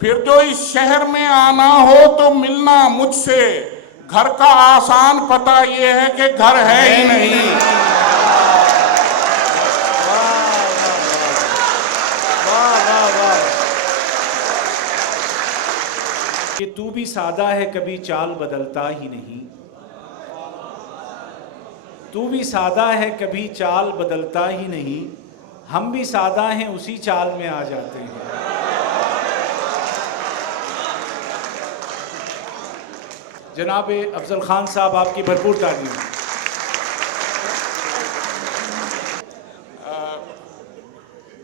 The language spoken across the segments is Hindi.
फिर जो इस शहर में आना हो तो मिलना मुझसे, घर का आसान पता ये है कि घर है ही नहीं। कि तू भी सादा है कभी चाल बदलता ही नहीं, तू भी सादा है कभी चाल बदलता ही नहीं, हम भी सादा हैं उसी चाल में आ जाते हैं। जनाब अफजल खान साहब, आपकी भरपूर तारीफ।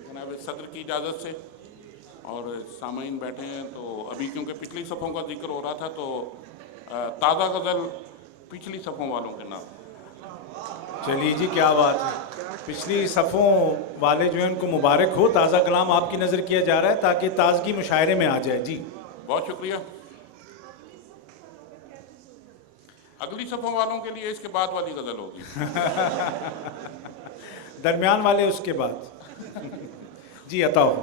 जनाब सदर की इजाज़त से और सामीन बैठे हैं, तो अभी क्योंकि पिछली सफ़ों का जिक्र हो रहा था तो ताज़ा गज़ल पिछली सफ़ों वालों के नाम। चलिए जी, क्या बात है। पिछली सफ़ों वाले जो हैं उनको मुबारक हो, ताज़ा कलाम आपकी नज़र किया जा रहा है ताकि ताजगी मुशायरे में आ जाए। जी बहुत शुक्रिया। अगली सफ़ों वालों के लिए इसके बाद वाली गज़ल होगी। दरमियान वाले उसके बाद। जी अता हो।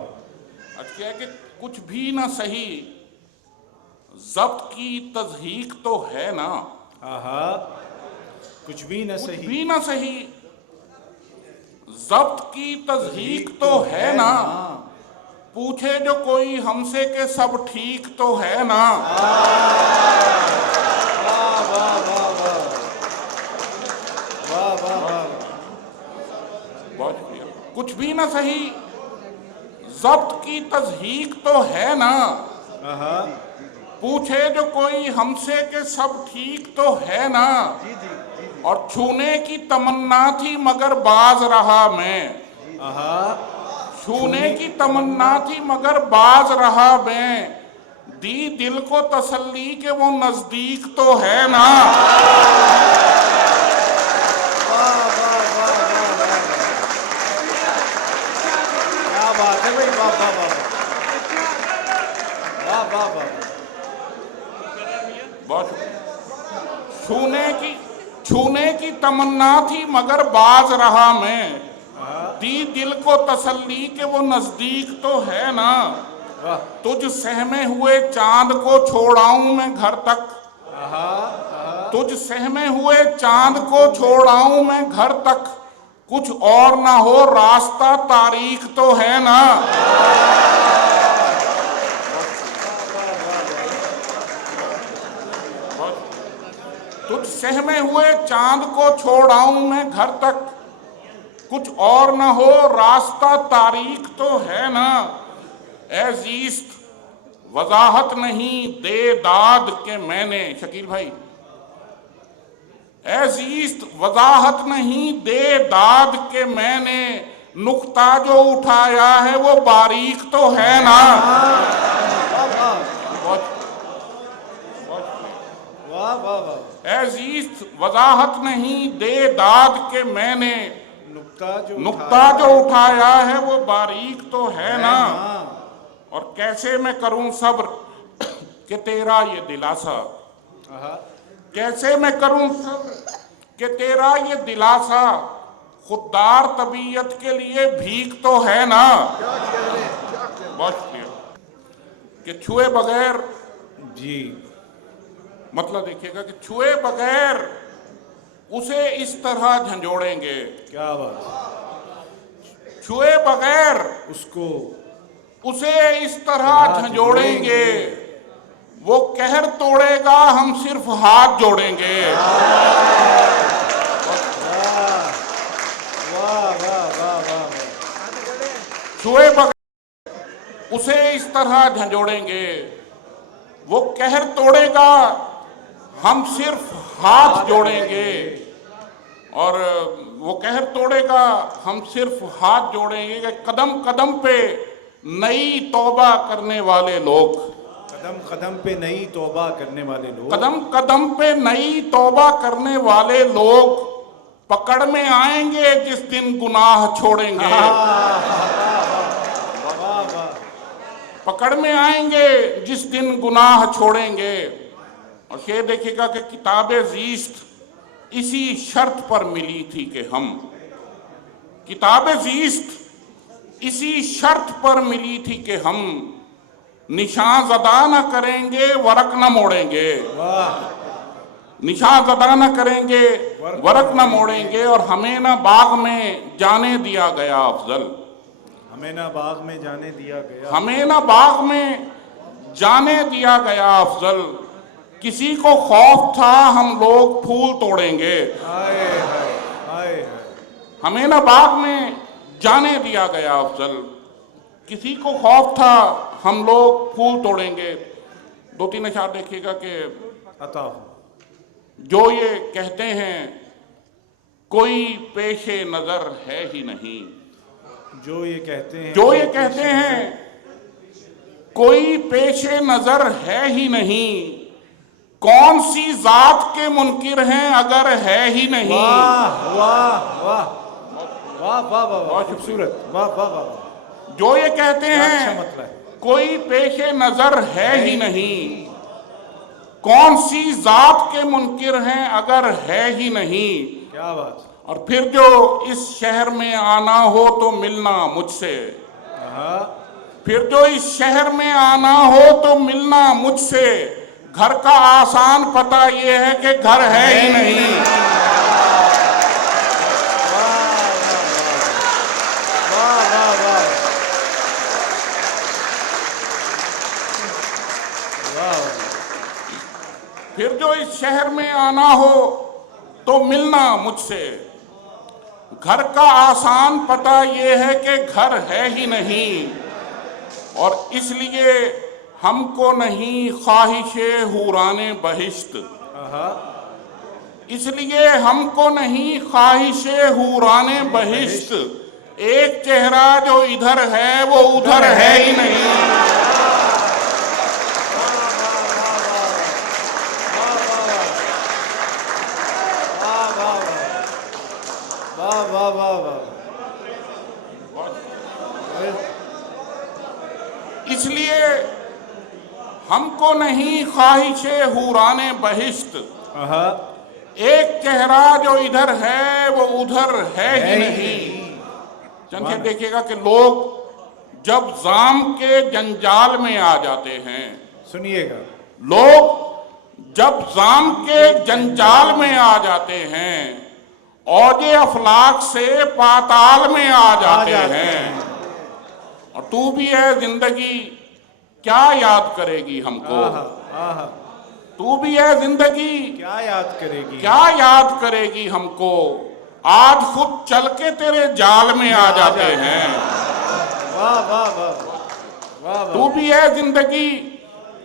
अच्छा क्या है कि कुछ भी ना सही, ज़ब्त की तज़हीक तो है ना। आहा, कुछ भी न कुछ सही, भी ना सही, ज़ब्त की तज़हीक तो है ना। पूछे जो कोई हमसे के सब ठीक तो है ना। बहुत शुक्रिया। कुछ भी ना सही, ज़ब्त की तज़हीक तो है ना। पूछे जो कोई हमसे के सब ठीक तो है ना। और छूने की तमन्ना थी मगर बाज रहा मैं। छूने की तमन्ना थी मगर बाज रहा मैं। दी दिल को तसल्ली के वो नजदीक तो है ना। क्या बात है भाई, वाह वाह वाह वाह वाह वाह। बहुत छूने की तमन्ना थी मगर बाज रहा मैं। दी दिल को तसल्ली के वो नजदीक तो है ना। तुझ सहमे हुए चांद को छोड़ाऊं मैं घर तक। तुझ सहमे हुए चांद को छोड़ाऊं मैं घर तक। कुछ और ना हो रास्ता तारीख तो है ना। तुझ सहमे हुए चांद को छोड़ाऊं मैं घर तक। कुछ और ना हो रास्ता तारीख तो है ना। ए ज़ीस्त वजाहत नहीं दे दाद के मैंने, शकील भाई, ए ज़ीस्त वजाहत नहीं दे दाद के मैंने। नुक्ता जो उठाया है वो बारीक तो है ना। वाह वाह वाह। ए ज़ीस्त वजाहत नहीं दे दाद के मैंने। नुक्ता जो उठाया है वो बारीक तो है ना। और कैसे मैं करूं सब्र कि तेरा ये दिलासा। कैसे मैं करूं सब्र कि तेरा ये दिलासा। खुददार तबीयत के लिए भीख तो है ना। बहुत शुक्रिया। कि छुए बगैर, जी मतलब देखिएगा कि छुए बगैर उसे इस तरह झंझोड़ेंगे। क्या बात। छुए बगैर उसको उसे इस तरह झंझोड़ेंगे। वो कहर तोड़ेगा हम सिर्फ हाथ जोड़ेंगे। छुए बगैर उसे इस तरह झंझोड़ेंगे। वो कहर तोड़ेगा हम सिर्फ हाथ जोड़ेंगे। और वो कहर तोड़ेगा हम सिर्फ हाथ जोड़ेंगे। कदम कदम पे नई तौबा करने वाले लोग, कदम कदम पे नई तौबा करने वाले लोग, कदम कदम पे नई तौबा करने वाले लोग पकड़ में आएंगे जिस दिन गुनाह छोड़ेंगे। पकड़ में आएंगे जिस दिन गुनाह छोड़ेंगे। और ये देखिएगा कि किताबे ज़ीस्त इसी शर्त पर मिली थी कि हम, किताबे ज़ीस्त इसी शर्त पर मिली थी कि हम निशान ज़दा न करेंगे वरक न मोड़ेंगे, वाह, निशान ज़दा न करेंगे वरक न मोड़ेंगे, और हमें न बाग में जाने दिया गया अफजल, हमें ना बाग में जाने दिया गया, हमें न बाग में जाने दिया गया अफजल, किसी को खौफ था हम लोग फूल तोड़ेंगे। हाय हाय हाय हाय, हमें न बाग में जाने दिया गया अफजल, किसी को खौफ था हम लोग फूल तोड़ेंगे। दो तीन अशार देखिएगा कि अता हो। जो ये कहते हैं कोई पेशे नजर है ही नहीं, जो ये कहते हैं, जो ये कहते हैं कोई पेशे नजर है ही नहीं, कौन सी जात के मुनकिर हैं अगर है ही नहीं। वाह वाह वाह वाह वाह वाह, बहुत खूबसूरत, वाह वाह वाह। जो ये कहते हैं अच्छा मतलब है, कोई पेशे नजर है ही नहीं, कौन सी जात के मुनकिर हैं अगर है ही नहीं। क्या बात। और फिर जो इस शहर में आना हो तो मिलना मुझसे, फिर जो इस शहर में आना हो तो मिलना मुझसे, घर का आसान पता ये है कि घर है ही नहीं। वाह वाह वाह वाह। फिर जो इस शहर में आना हो तो मिलना मुझसे, घर का आसान पता ये है कि घर है ही नहीं, और इसलिए हमको नहीं ख्वाहिशे हुराने बहिश्त, इसलिए हमको नहीं ख्वाहिशे हुराने बहिश्त, एक चेहरा जो इधर है वो उधर है ही नहीं। वाह वाह वाह वाह। इसलिए हमको नहीं ख्वाहिशे हुराने बहिश्त, एक चेहरा जो इधर है वो उधर है ही नहीं। चंखे देखिएगा कि लोग जब जाम के जंजाल में आ जाते हैं, सुनिएगा, लोग जब जाम के जंजाल में आ जाते हैं, औजे अफलाक से पाताल में आ जाते हैं, और तू भी है जिंदगी क्या याद करेगी हमको, तू भी है जिंदगी क्या याद करेगी, क्या याद करेगी हमको, आज खुद चल के तेरे जाल में आ जाते हैं। वाह वाह वाह वाह। तू भी है जिंदगी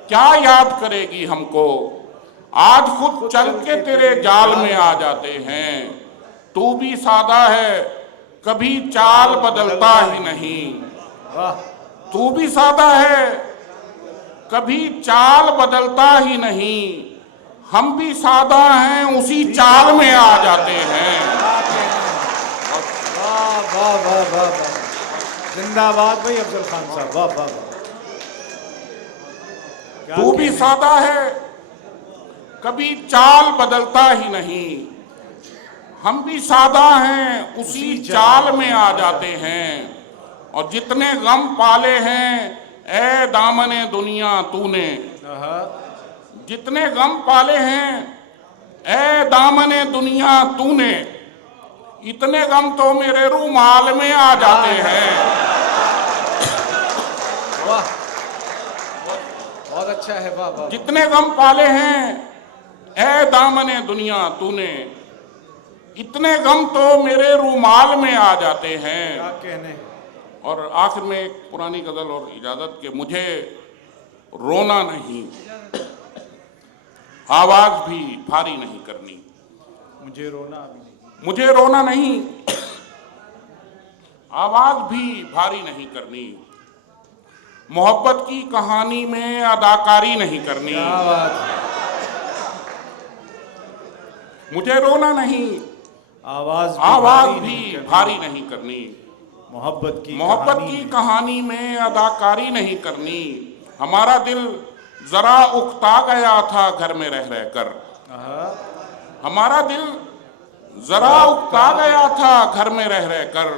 क्या याद करेगी हमको, आज खुद चल के तेरे जाल में आ जाते हैं। तू भी सादा है कभी चाल बदलता ही नहीं, तू भी सादा है कभी चाल बदलता ही नहीं, हम भी सादा हैं उसी चाल में आ जाते हैं। वाह वाह वाह वाह वाह, जिंदाबाद भाई अफजल खान साहब, वाह वाह वाह। तू भी सादा है कभी चाल बदलता ही नहीं, हम भी सादा हैं उसी चाल में आ जाते हैं। और जितने गम पाले हैं ए दामने दुनिया तूने, जितने गम पाले हैं ए दामने दुनिया तूने, इतने गम तो मेरे रूमाल में आ जाते हैं। वाह, बहुत अच्छा है, वाह वाह। जितने गम पाले हैं ए दामने दुनिया तूने, इतने गम तो मेरे रूमाल में आ जाते हैं। क्या कहने। और आखिर में एक पुरानी गजल और इजाजत के, मुझे रोना नहीं, आवाज भी भारी नहीं करनी, मुझे रोना भी नहीं, मुझे रोना नहीं, आवाज भी भारी नहीं करनी, मोहब्बत की कहानी में अदाकारी नहीं करनी। क्या बात है। मुझे रोना नहीं, आवाज भी भारी नहीं करनी, मोहब्बत की कहानी में अदाकारी नहीं करनी। हमारा दिल जरा उकता गया था घर में रह रहकर, हमारा दिल जरा उकता गया था घर में रह रहकर,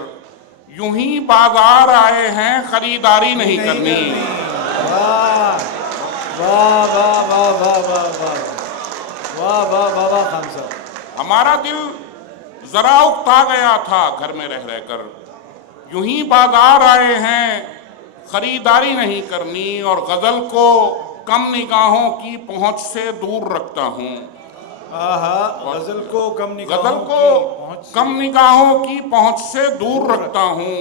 यूं ही बाजार आए हैं खरीदारी नहीं करनी। वाह वाह वाह वाह वाह वाह वाह वाह वाह वाह वाह खान साहब। हमारा दिल जरा उकता गया था घर में रह रहकर, यूं ही बाजार आए हैं खरीदारी नहीं करनी, और गजल को कम निगाहों की पहुंच से दूर रखता हूँ। गजल को कम निगाहों गजल को की पहुंच से- कम निगाहों की पहुंच से दूर रखता हूँ,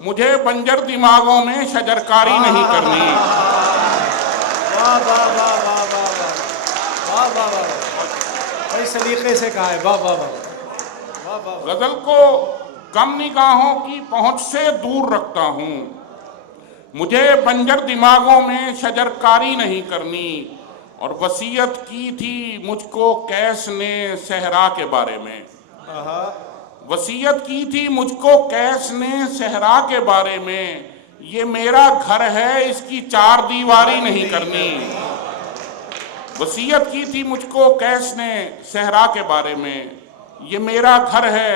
मुझे बंजर दिमागों में शजरकारी नहीं करनी। वाह वाह वाह वाह वाह वाह वाह वाह वाह, बड़ी सलीके से कहा है, वाह वाह वाह वाह वाह वाह। गजल को कम निगाहों की पहुंच से दूर रखता हूँ, मुझे बंजर दिमागों में शजरकारी नहीं करनी। और वसीयत की थी मुझको कैस ने सहरा के बारे में, वसीयत की थी मुझको कैस ने सहरा के बारे में, ये मेरा घर है इसकी चार दीवारी नहीं करनी। वसीयत की थी मुझको कैस ने सहरा के बारे में, ये मेरा घर है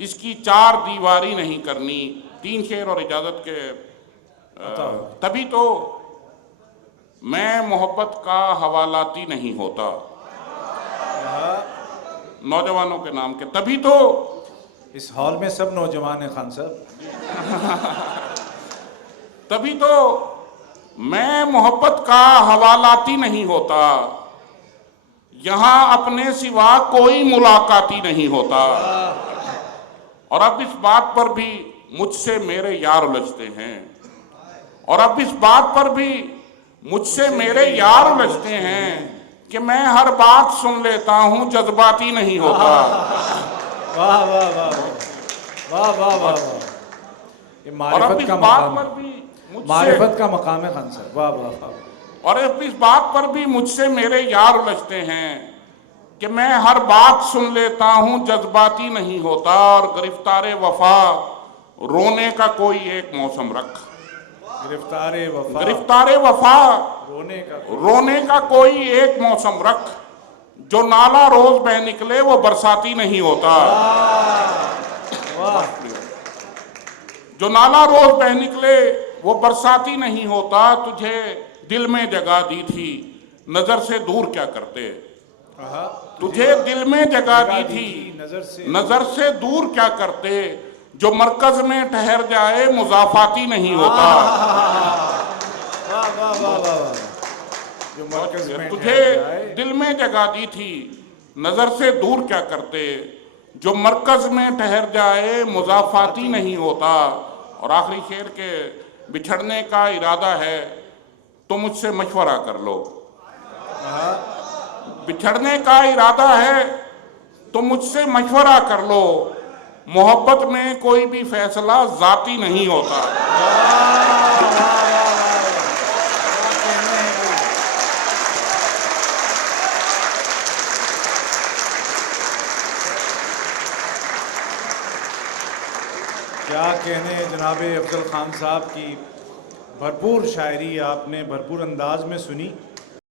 इसकी चार दीवारी नहीं करनी। 3 शेर और इजाजत के। तभी तो मैं मोहब्बत का हवालाती नहीं होता, नौजवानों के नाम के। तभी तो इस हॉल में सब नौजवान हैं खान साहब। तभी तो मैं मोहब्बत का हवालाती नहीं होता, यहां अपने सिवा कोई मुलाकाती नहीं होता। और अब इस बात पर भी मुझसे मेरे यार उलझते हैं, और अब इस बात पर भी मुझसे मेरे यार उलझते हैं कि मैं हर बात सुन लेता हूं, जज्बाती नहीं होता। वाह वाह वाह वाह वाह वाह वाह, ये और अब मारिफत इस का बात मकाम पर है, भी मारिफत का मकाम है खान साहब। वाह वाह वाह। और अब इस बात पर भी मुझसे मेरे यार उलझते हैं कि मैं हर बात सुन लेता हूं, जज्बाती नहीं होता। और गिरफ्तारे वफा रोने का कोई एक मौसम रख, गिरफ्तारे वफा गिरफ्तारे वफा रोने का कोई एक मौसम रख, जो नाला रोज बह निकले वो बरसाती नहीं होता। वाह जो नाला रोज बह निकले वो बरसाती नहीं होता। तुझे दिल में जगह दी थी नजर से दूर क्या करते, तुझे दिल में जगह दी थी नजर से दूर क्या करते, जो मरकज में ठहर जाए मुजाफाती नहीं होता। वाह वाह वाह वाह, जो मरकज में तुझे ठहर जाए। दिल में जगह दी थी नजर से दूर क्या करते, जो मरकज में ठहर जाए मुजाफाती नहीं होता। और आखिरी शेर के, बिछड़ने का इरादा है तो मुझसे मशवरा कर लो, बिछड़ने का इरादा है तो मुझसे मशवरा कर लो, मोहब्बत में कोई भी फैसला जाती नहीं होता। क्या कहने जनाब अफजल खान साहब की भरपूर शायरी आपने भरपूर अंदाज में सुनी।